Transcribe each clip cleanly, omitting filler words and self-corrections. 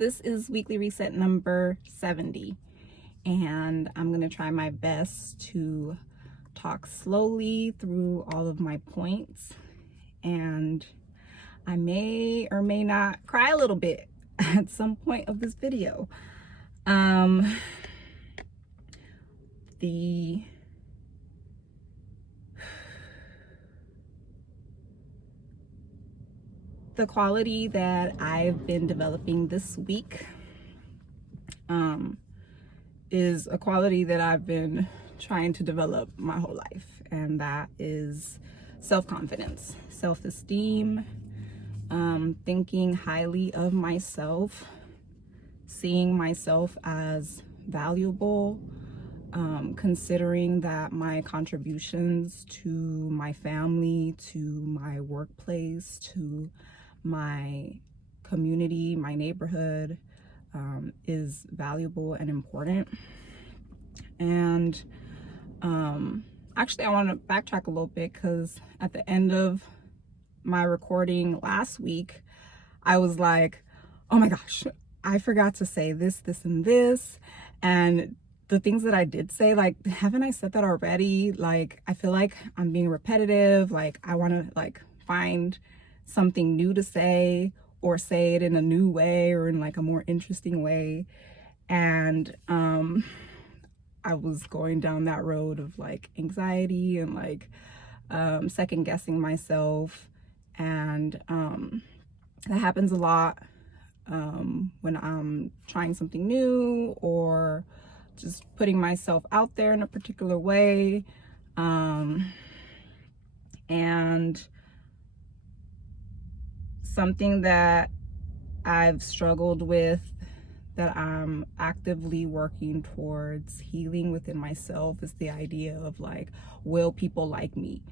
This is weekly reset number 70, and I'm going to try my best to talk slowly through all of my points, and I may or may not cry a little bit at some point of this video. The quality that I've been developing this week is a quality that I've been trying to develop my whole life, and that is self-confidence, self-esteem, thinking highly of myself, seeing myself as valuable, considering that my contributions to my family, to my workplace, to my community, my neighborhood, is valuable and important. And actually, I want to backtrack a little bit, because at the end of my recording last week, I was like, oh my gosh, I forgot to say this, and this. And the things that I did say, like, haven't I said that already? Like, I feel like I'm being repetitive. Like, I want to find something new to say, or say it in a new way, or in a more interesting way. And I was going down that road of anxiety and second guessing myself. And that happens a lot when I'm trying something new, or just putting myself out there in a particular way. And something that I've struggled with, that I'm actively working towards healing within myself, is the idea of will people like me?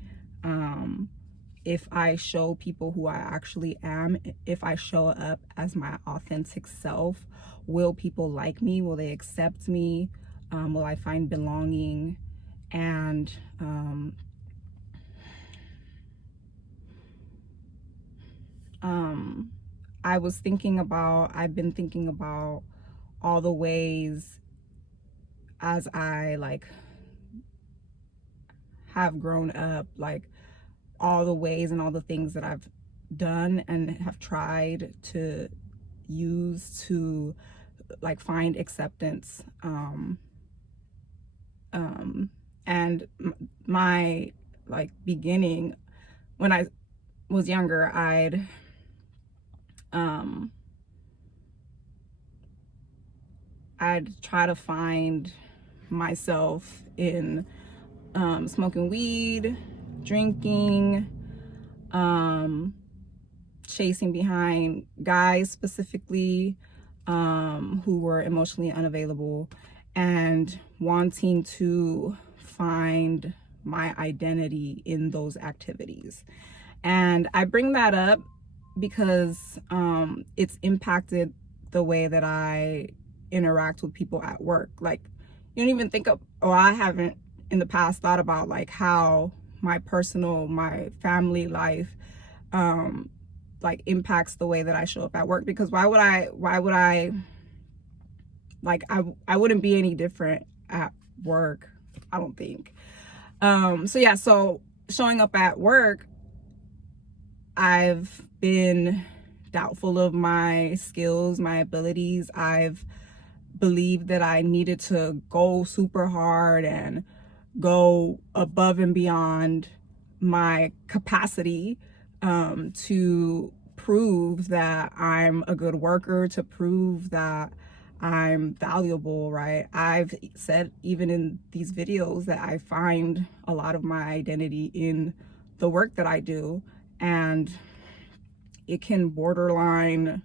If I show people who I actually am, if I show up as my authentic self, will people like me? Will they accept me? Will I find belonging? And I've been thinking about all the ways, as I have grown up, all the ways and all the things that I've done and have tried to use to find acceptance. And my beginning, when I was younger, I'd try to find myself in smoking weed, drinking, chasing behind guys specifically who were emotionally unavailable, and wanting to find my identity in those activities. And I bring that up because it's impacted the way that I interact with people at work. You don't even think of, or I haven't in the past thought about how my family life impacts the way that I show up at work. Because why would I wouldn't be any different at work, I don't think. So showing up at work, I've been doubtful of my skills, my abilities. I've believed that I needed to go super hard and go above and beyond my capacity to prove that I'm a good worker, to prove that I'm valuable, right? I've said even in these videos that I find a lot of my identity in the work that I do, and it can borderline,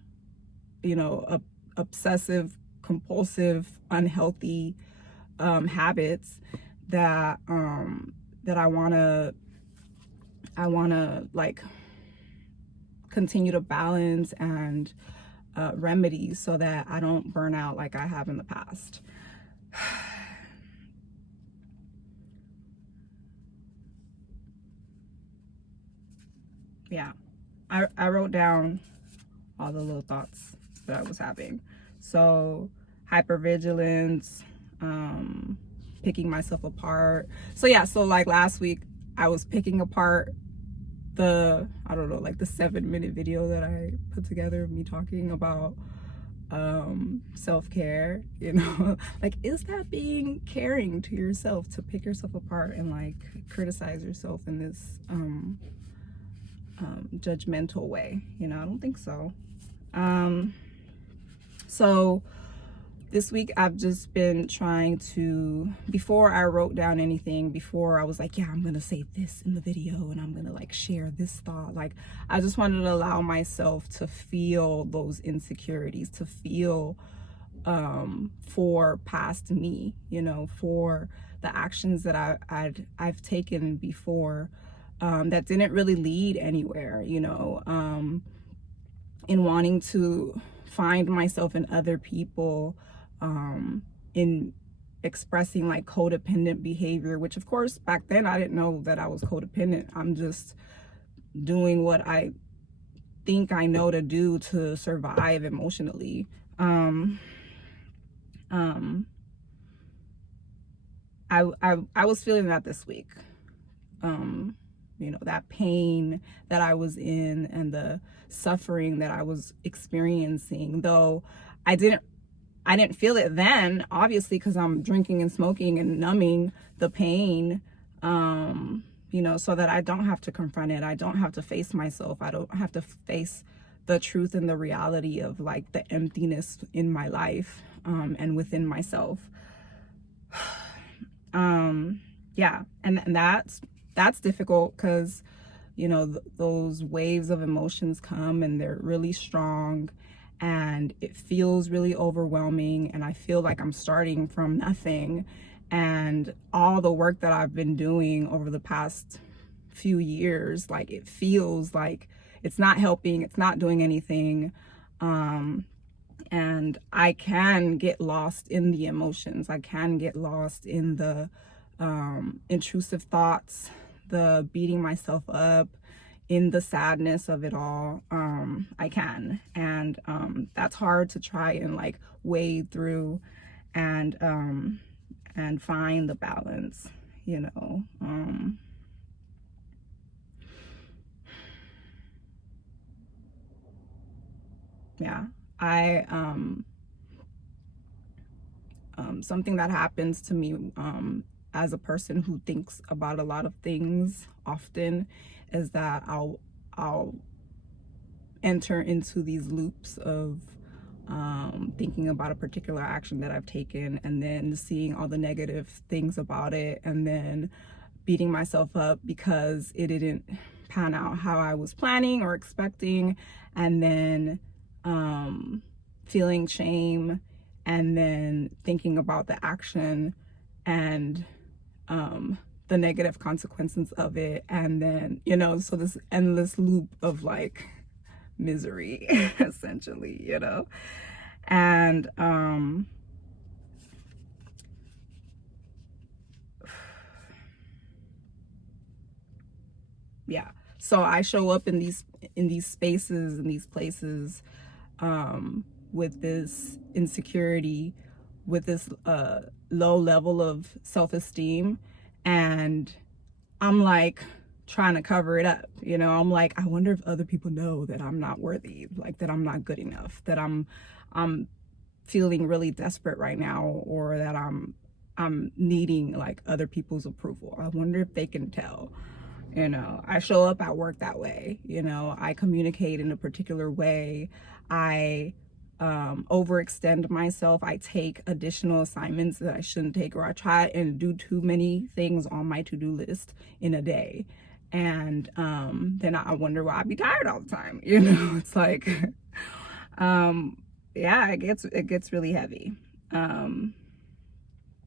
obsessive, compulsive, unhealthy habits that I wanna continue to balance and remedy, so that I don't burn out like I have in the past. Yeah, I wrote down all the little thoughts that I was having. So hypervigilance, picking myself apart. So yeah, so like last week I was picking apart the, I don't know, like the 7-minute video that I put together of me talking about self-care, you know. Like, is that being caring to yourself to pick yourself apart and like criticize yourself in this judgmental way? You know, I don't think so. So this week I've just been trying to, before I wrote down anything, before I was like, yeah, I'm gonna say this in the video and I'm gonna like share this thought, like I just wanted to allow myself to feel those insecurities, to feel for past me, you know, for the actions that I've taken before that didn't really lead anywhere, you know, in wanting to find myself in other people, in expressing like codependent behavior, which of course back then I didn't know that I was codependent. I'm just doing what I think I know to do to survive emotionally. I was feeling that this week. You know, that pain that I was in and the suffering that I was experiencing, though I didn't feel it then, obviously, because I'm drinking and smoking and numbing the pain, you know, so that I don't have to confront it. I don't have to face myself. I don't have to face the truth and the reality of like the emptiness in my life, and within myself. Yeah, and that's difficult because, you know, those waves of emotions come and they're really strong and it feels really overwhelming, and I feel like I'm starting from nothing, and all the work that I've been doing over the past few years, like it feels like it's not helping, it's not doing anything, and I can get lost in the emotions. I can get lost in the intrusive thoughts, the beating myself up, in the sadness of it all. I can, and that's hard to try and like wade through and find the balance, you know. Yeah, I something that happens to me as a person who thinks about a lot of things often is that I'll enter into these loops of thinking about a particular action that I've taken and then seeing all the negative things about it and then beating myself up because it didn't pan out how I was planning or expecting, and then feeling shame, and then thinking about the action and the negative consequences of it, and then, you know, so this endless loop of like misery essentially, you know. And yeah, so I show up in these spaces, in these places, with this insecurity, with this low level of self-esteem, and I'm like trying to cover it up, you know. I'm like, I wonder if other people know that I'm not worthy, like that I'm not good enough, that I'm feeling really desperate right now, or that I'm needing like other people's approval. I wonder if they can tell. You know, I show up at work that way, you know, I communicate in a particular way, I overextend myself, I take additional assignments that I shouldn't take, or I try and do too many things on my to-do list in a day, and then I wonder why I be tired all the time, you know. It's like yeah, it gets really heavy, and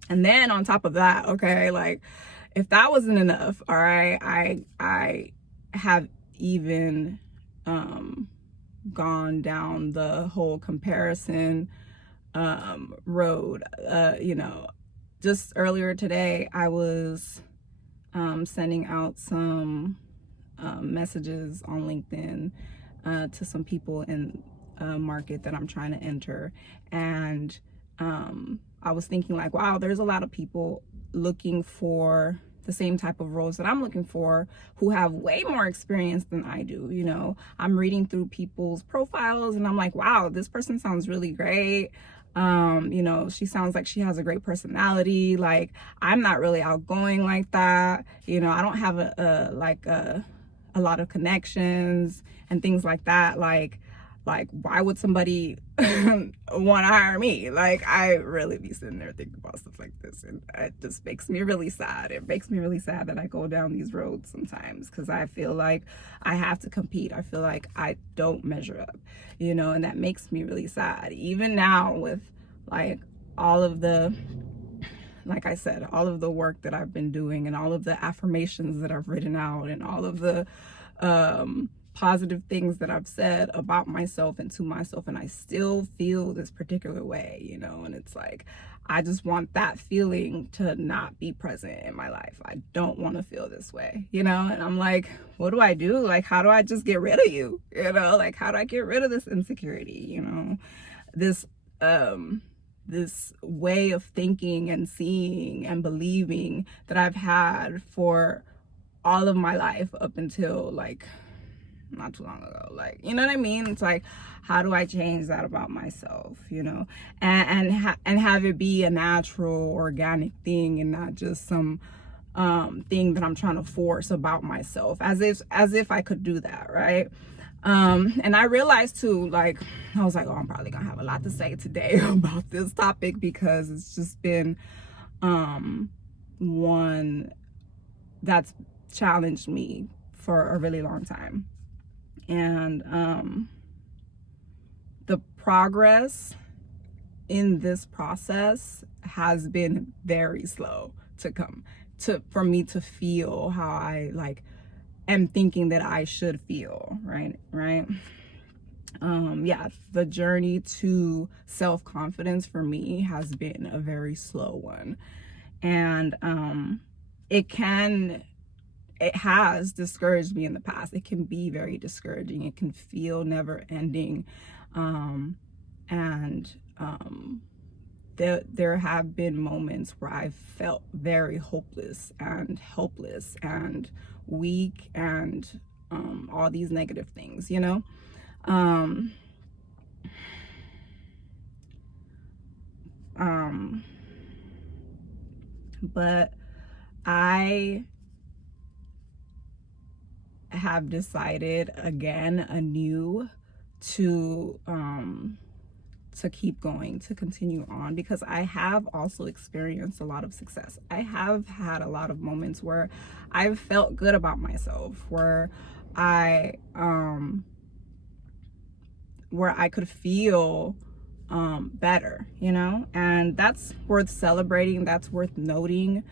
then on top of that, okay, like if that wasn't enough, all right, I have even gone down the whole comparison road. You know, just earlier today I was sending out some messages on LinkedIn to some people, and market that I'm trying to enter. And I was thinking like, wow, there's a lot of people looking for the same type of roles that I'm looking for who have way more experience than I do. You know, I'm reading through people's profiles and I'm like, wow, this person sounds really great. You know, she sounds like she has a great personality. Like, I'm not really outgoing like that. You know, I don't have a lot of connections and things like that. Like why would somebody want to hire me? Like, I really be sitting there thinking about stuff like this, and it just makes me really sad. It makes me really sad that I go down these roads sometimes, because I feel like I have to compete. I feel like I don't measure up, you know, and that makes me really sad. Even now with like all of the, like I said, all of the work that I've been doing and all of the affirmations that I've written out and all of the positive things that I've said about myself and to myself, and I still feel this particular way, you know. And it's like, I just want that feeling to not be present in my life. I don't want to feel this way, you know. And I'm like, what do I do? Like, how do I just get rid of you, you know? Like, how do I get rid of this insecurity, you know, this way of thinking and seeing and believing that I've had for all of my life up until like not too long ago. Like, you know what I mean? It's like, how do I change that about myself, you know, and have it be a natural, organic thing, and not just some thing that I'm trying to force about myself, as if I could do that, right? And I realized too, like, I was like, oh, I'm probably gonna have a lot to say today about this topic, because it's just been one that's challenged me for a really long time. And the progress in this process has been very slow to come for me to feel how I like am thinking that I should feel, right? Yeah, the journey to self-confidence for me has been a very slow one. And it has discouraged me in the past. It can be very discouraging. It can feel never ending. There have been moments where I've felt very hopeless and helpless and weak and all these negative things, you know? But I have decided again anew to keep going, to continue on, because I have also experienced a lot of success. I have had a lot of moments where I've felt good about myself, where I could feel better, you know, and that's worth celebrating. That's worth noting.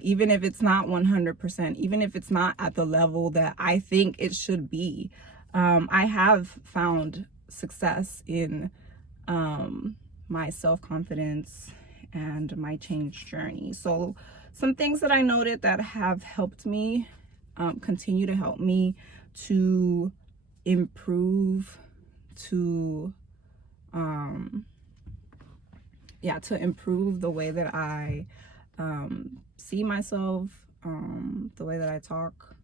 Even if it's not 100%, even if it's not at the level that I think it should be. I have found success in my self-confidence and my change journey. So some things that I noted that have helped me, continue to help me to improve, to improve the way that I see myself, the way that I talk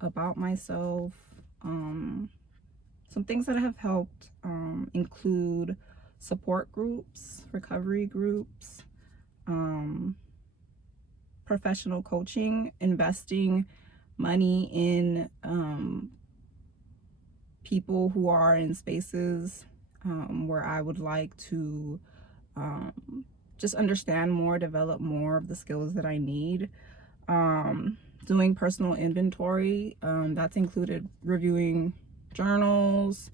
about myself. Some things that have helped include support groups, recovery groups, professional coaching, investing money in people who are in spaces where I would like to just understand more, develop more of the skills that I need. Doing personal inventory, that's included reviewing journals,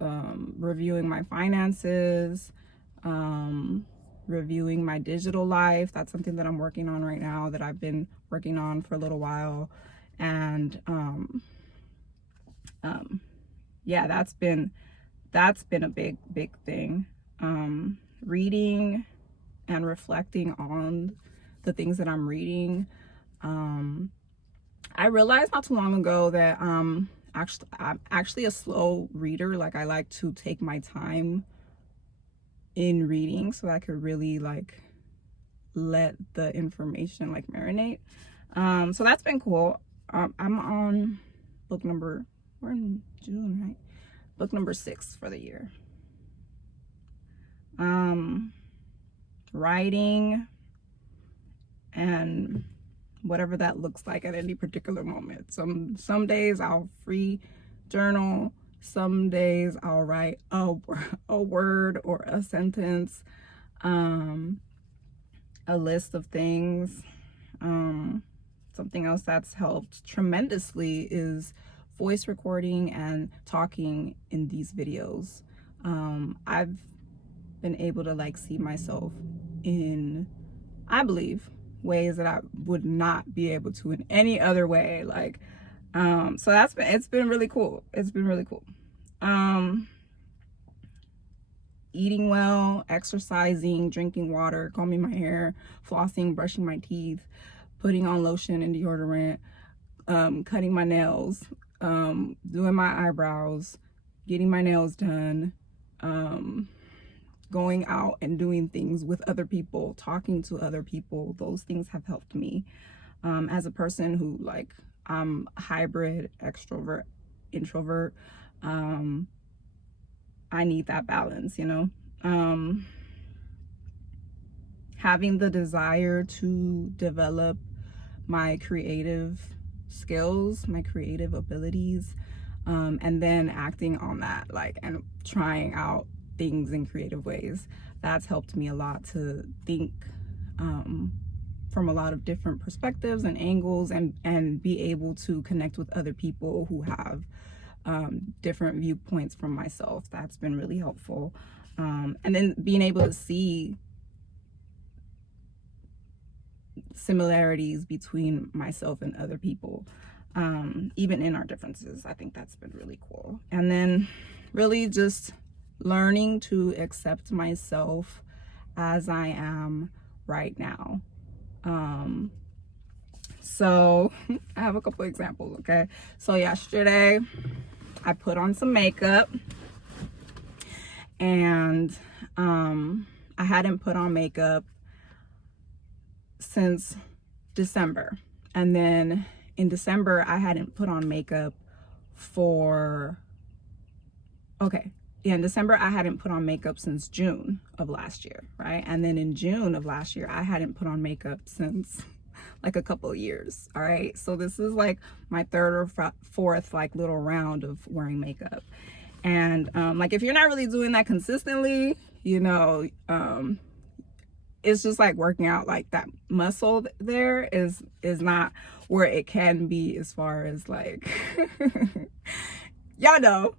reviewing my finances, reviewing my digital life. That's something that I'm working on right now, that I've been working on for a little while. And yeah, that's been a big thing. Reading and reflecting on the things that I'm reading. I realized not too long ago that I'm actually a slow reader. Like, I like to take my time in reading so I could really like let the information like marinate. So that's been cool. I'm on book number, we're in June, right? Book number 6 for the year. Writing and whatever that looks like at any particular moment. Some days I'll free journal, some days I'll write a word or a sentence, a list of things. Something else that's helped tremendously is voice recording and talking in these videos. I've been able to like see myself in, I believe, ways that I would not be able to in any other way. Like, so it's been really cool. It's been really cool. Eating well, exercising, drinking water, combing my hair, flossing, brushing my teeth, putting on lotion and deodorant, cutting my nails, doing my eyebrows, getting my nails done, going out and doing things with other people, talking to other people. Those things have helped me. As a person who, like, I'm hybrid, extrovert, introvert, I need that balance, you know? Having the desire to develop my creative skills, my creative abilities, and then acting on that, like, and trying out things in creative ways. That's helped me a lot to think from a lot of different perspectives and angles, and be able to connect with other people who have different viewpoints from myself. That's been really helpful. And then being able to see similarities between myself and other people, even in our differences. I think that's been really cool. And then really just learning to accept myself as I am right now. So I have a couple examples, okay? So yesterday I put on some makeup, and I hadn't put on makeup since December. And then in December I hadn't put on makeup in December I hadn't put on makeup since June of last year, right? And then in June of last year I hadn't put on makeup since like a couple of years. All right, so this is like my third or fourth like little round of wearing makeup. And like, if you're not really doing that consistently, you know, it's just like working out. Like, that muscle there is not where it can be, as far as like y'all know.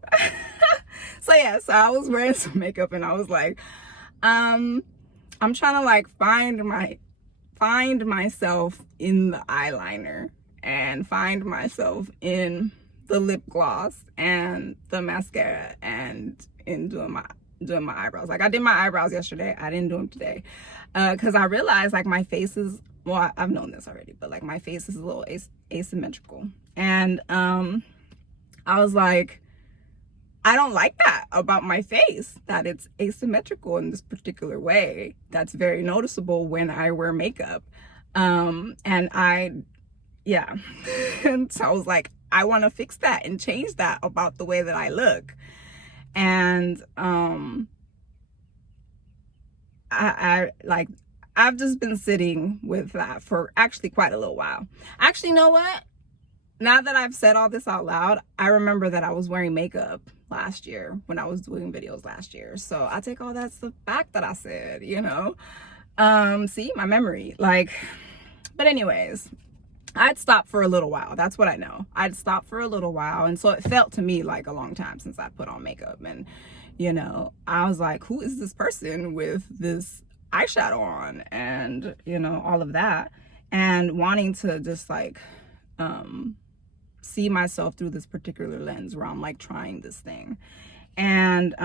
So yeah, so I was wearing some makeup and I was like, I'm trying to like find myself in the eyeliner, and find myself in the lip gloss and the mascara, and in doing my eyebrows. Like, I did my eyebrows yesterday. I didn't do them today because I realized like my face is, well, I've known this already, but like my face is a little asymmetrical. And I was like, I don't like that about my face, that it's asymmetrical in this particular way. That's very noticeable when I wear makeup. And and so I was like, I want to fix that and change that about the way that I look. And I've just been sitting with that for actually quite a little while. Actually, you know what? Now that I've said all this out loud, I remember that I was wearing makeup last year when I was doing videos last year. So I take all that stuff back that I said, you know. See, my memory. Like, but anyways, I'd stopped for a little while. That's what I know. I'd stopped for a little while. And so it felt to me like a long time since I put on makeup. And, you know, I was like, who is this person with this eyeshadow on? And, you know, all of that. And wanting to just like, see myself through this particular lens where I'm like trying this thing. And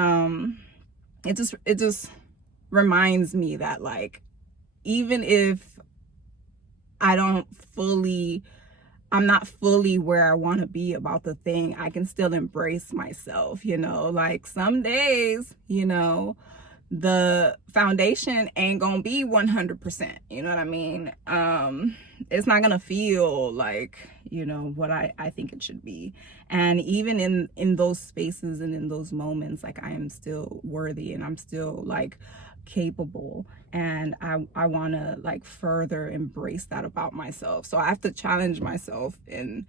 it just reminds me that, like, even if I don't fully I'm not fully where I want to be about the thing, I can still embrace myself, you know. Like some days, you know, the foundation ain't gonna be 100%, you know what I mean? It's not gonna feel like, you know, what I think it should be. And even in those spaces and in those moments, like I am still worthy and I'm still like capable, and I want to like further embrace that about myself. So I have to challenge myself and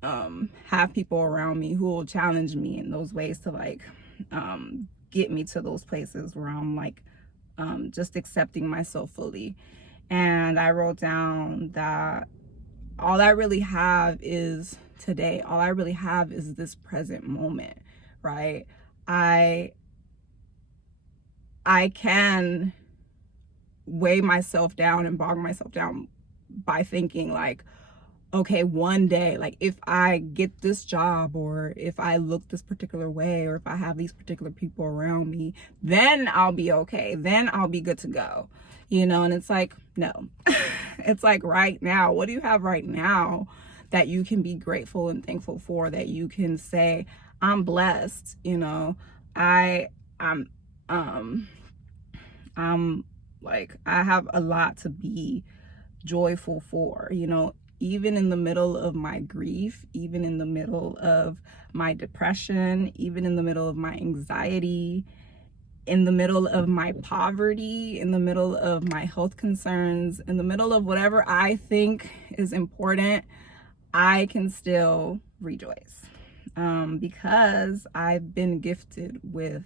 have people around me who will challenge me in those ways to like get me to those places where I'm like just accepting myself fully. And I wrote down that all I really have is today. All I really have is this present moment, right? I can weigh myself down and bog myself down by thinking like, okay, one day, like if I get this job, or if I look this particular way, or if I have these particular people around me, then I'll be okay. Then I'll be good to go, you know? And it's like, no, it's like right now. What do you have right now that you can be grateful and thankful for, that you can say, I'm blessed, you know? I'm like, I have a lot to be joyful for, you know, even in the middle of my grief, even in the middle of my depression, even in the middle of my anxiety, in the middle of my poverty, in the middle of my health concerns, in the middle of whatever I think is important, I can still rejoice, because I've been gifted with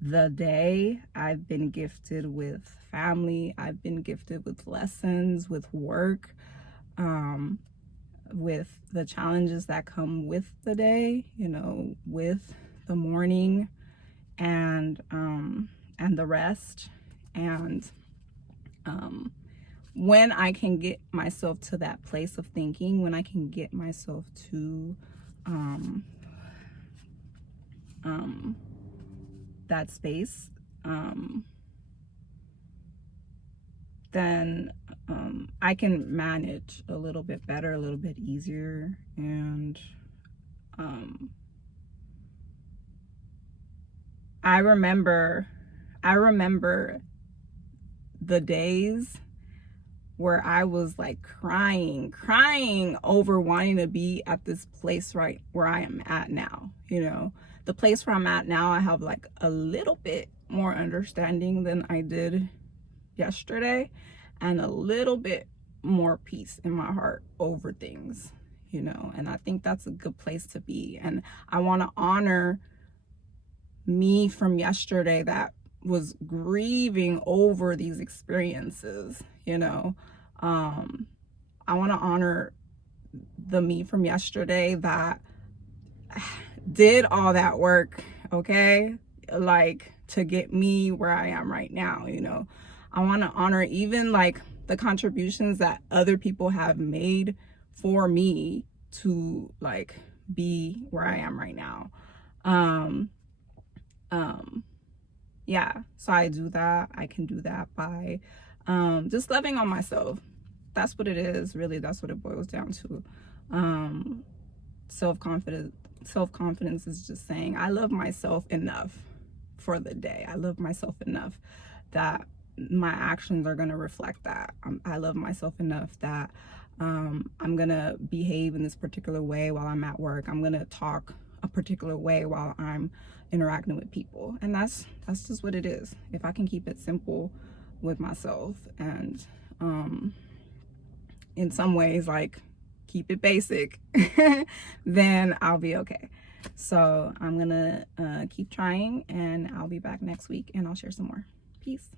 the day. I've been gifted with family. I've been gifted with lessons, with work, with the challenges that come with the day, you know, with the morning and the rest. And when I can get myself to that place of thinking, when I can get myself to that space, then I can manage a little bit better, a little bit easier. And I remember the days where I was like crying over wanting to be at this place right where I am at now. You know, the place where I'm at now, I have like a little bit more understanding than I did yesterday, and a little bit more peace in my heart over things, you know. And I think that's a good place to be. And I want to honor me from yesterday that was grieving over these experiences, you know. I want to honor the me from yesterday that did all that work, okay, like to get me where I am right now, you know. I want to honor even like the contributions that other people have made for me to like be where I am right now. Yeah, so I do that. I can do that by just loving on myself. That's what it is, really. That's what it boils down to. Self-confidence is just saying I love myself enough for the day. I love myself enough that my actions are going to reflect that. I love myself enough that I'm going to behave in this particular way while I'm at work. I'm going to talk a particular way while I'm interacting with people. And that's just what it is. If I can keep it simple with myself, and in some ways like keep it basic, then I'll be okay. So I'm gonna keep trying, and I'll be back next week and I'll share some more. Peace.